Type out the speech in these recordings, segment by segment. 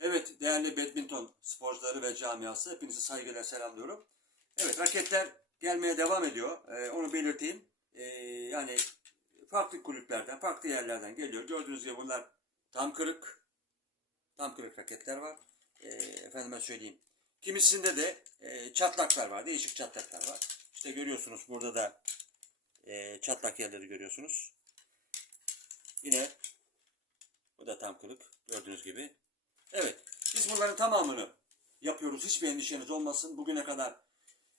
Evet değerli badminton sporcuları ve camiası hepinizi saygıyla selamlıyorum. Evet raketler gelmeye devam ediyor. Ee, onu belirteyim. Ee, yani farklı kulüplerden, farklı yerlerden geliyor. Gördüğünüz gibi bunlar tam kırık. Tam kırık raketler var. Ee, efendime söyleyeyim. Kimisinde de e, çatlaklar var. Değişik çatlaklar var. İşte görüyorsunuz burada da e, çatlak yerleri görüyorsunuz. Yine bu da tam kırık. Gördüğünüz gibi. Evet. Biz bunların tamamını yapıyoruz. Hiçbir endişeniz olmasın. Bugüne kadar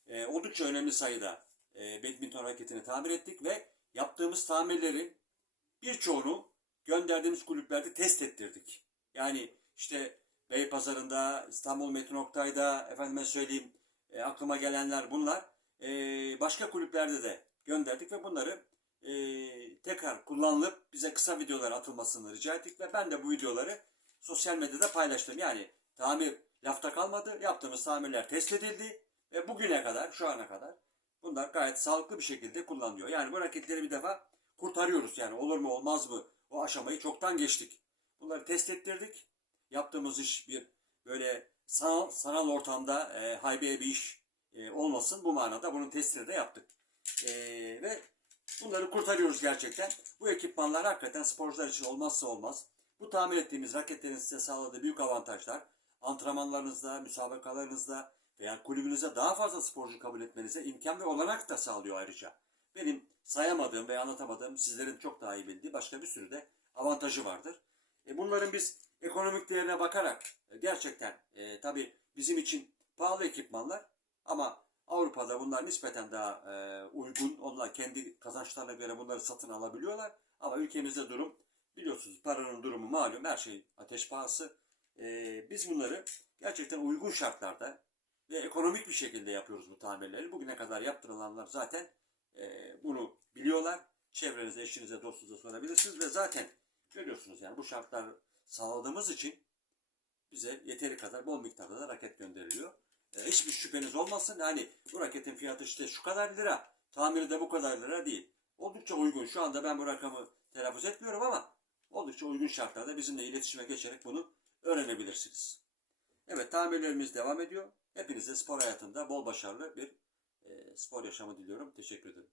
e, oldukça önemli sayıda e, badminton raketini tamir ettik ve yaptığımız tamirlerin birçoğunu gönderdiğimiz kulüplerde test ettirdik. Yani işte Beypazarı'nda, İstanbul Metin Oktay'da, efendime söyleyeyim e, aklıma gelenler bunlar. E, başka kulüplerde de gönderdik ve bunları e, tekrar kullanılıp bize kısa videolar atılmasını rica ettik ve ben de bu videoları sosyal medyada paylaştım. Yani tamir lafta kalmadı. Yaptığımız tamirler test edildi ve bugüne kadar, şu ana kadar bunlar gayet sağlıklı bir şekilde kullanılıyor. Yani bu raketleri bir defa kurtarıyoruz. Yani olur mu olmaz mı o aşamayı çoktan geçtik. Bunları test ettirdik. Yaptığımız iş bir böyle sanal, sanal ortamda e, haybeye bir iş e, olmasın. Bu manada bunun testini de yaptık. E, ve bunları kurtarıyoruz gerçekten. Bu ekipmanlar hakikaten sporcular için olmazsa olmaz. Bu tamir ettiğimiz raketlerin size sağladığı büyük avantajlar antrenmanlarınızda, müsabakalarınızda veya kulübünüze daha fazla sporcu kabul etmenize imkan ve olanak da sağlıyor ayrıca. Benim sayamadığım ve anlatamadığım sizlerin çok daha iyi bildiği başka bir sürü de avantajı vardır. E bunların biz ekonomik değerine bakarak e, gerçekten e, tabii bizim için pahalı ekipmanlar ama Avrupa'da bunlar nispeten daha e, uygun. Onlar kendi kazançlarına göre bunları satın alabiliyorlar. Ama ülkemizde durum biliyorsunuz paranın durumu malum her şey ateş pahası. E, biz bunları gerçekten uygun şartlarda ve ekonomik bir şekilde yapıyoruz bu tamirleri. Bugüne kadar yaptırılanlar zaten e, bunu biliyorlar. Çevrenize, eşinize, dostunuza sorabilirsiniz ve zaten görüyorsunuz yani bu şartlar sağladığımız için bize yeteri kadar bol miktarda da raket gönderiliyor. E, hiçbir şüpheniz olmasın. Yani bu raketin fiyatı işte şu kadar lira. Tamiri de bu kadar lira değil. Oldukça uygun. Şu anda ben bu rakamı telaffuz etmiyorum ama oldukça uygun şartlarda bizimle iletişime geçerek bunu öğrenebilirsiniz. Evet tamirlerimiz devam ediyor. Hepinize spor hayatında bol başarılı bir e, spor yaşamı diliyorum. Teşekkür ederim.